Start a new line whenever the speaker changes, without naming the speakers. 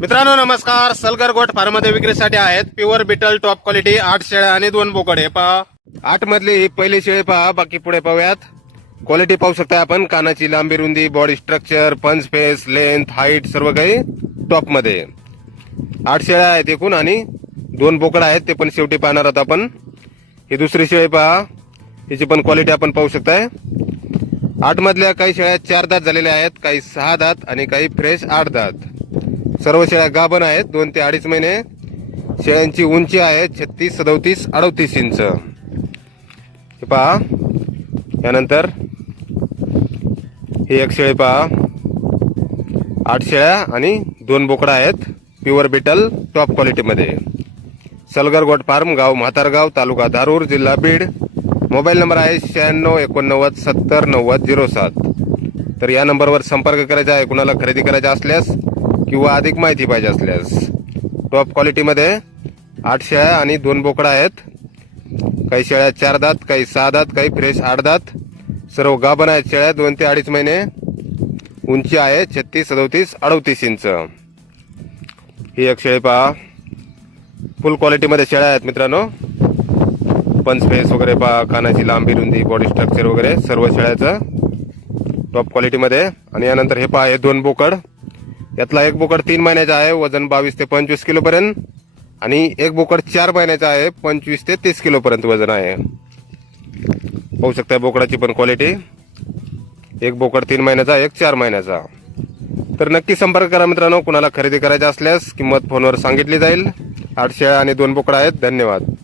मित्रांनो नमस्कार. सलगर गोट फार्ममध्ये विक्रीसाठी आहेत. प्युअर बिटल टॉप क्वालिटी आठ शेळ्या आणि दोन बोकड हे पहा. आठ मधली ही पहिली शेळी पहा. बाकी पुढे पाहूयात. क्वालिटी पाहू शकता आपण. कानाची लांबी रुंदी body structure punch face length height सर्व काही टॉपमध्ये आठ शेळ्या आहेत एकूण आणि दोन बोकड आहेत. ते पण शेवटी पाहणार आहोत आपण. ही दुसरी शेळी पहा. हिची पण क्वालिटी आपण पाहू शकताय. आठ मधल्या काही शेळ्या चार दात झालेल्या आहेत. काही सहा दात आणि काही फ्रेश आठ दात. सर्व शेळ्या गाभण आहेत. दोन ते अडीच महिने. शेळ्यांची उंची आहे छत्तीस सदोतीस अडतीस इंच. हे पहा. यानंतर हे एक शेळी पहा. आठ शेळ्या आणि दोन बोकडा आहेत. प्युअर बिटल टॉप क्वालिटीमध्ये. सलगर गोट फार्म गाव म्हातारगाव तालुका धारूर जिल्हा बीड. मोबाईल नंबर आहे शहाण्णव एकोणनव्वद सत्तर नव्वद झिरो सात. तर या नंबरवर संपर्क करायचा आहे. कुणाला खरेदी करायचा असल्यास किंवा अधिक माहिती पाहिजे असल्यास. टॉप क्वालिटीमध्ये आठ शेळ्या आणि दोन बोकडा आहेत. काही शेळ्या चार दात काही सहा दात काही फ्रेश आठ दात. सर्व गाभण आहेत शेळ्या दोन ते अडीच महिने. उंची आहे छत्तीस सदोतीस अडतीस इंच. ही एक शेळी पहा. फुल क्वालिटीमध्ये शेळ्या आहेत मित्रांनो. पंच फेस वगैरे पहा कानाची लांबी रुंदी बॉडी स्ट्रक्चर वगैरे सर्व शेळ्याचं. टॉप क्वालिटीमध्ये आणि यानंतर हे पहा हे दोन बोकड. यातला एक बोकड तीन महिन्याचा आहे वजन बावीस ते पंचवीस किलोपर्यंत. आणि एक बोकड चार महिन्याचा आहे पंचवीस ते तीस किलोपर्यंत वजन आहे. पाहू शकता बोकडाची पण क्वालिटी एक बोकड तीन महिन्याचा एक चार महिन्याचा. तर नक्की संपर्क करा मित्रांनो कुणाला खरेदी करायचा असल्यास किंमत फोनवर सांगितली जाईल. आठशे आणि दोन बोकडा आहेत. धन्यवाद.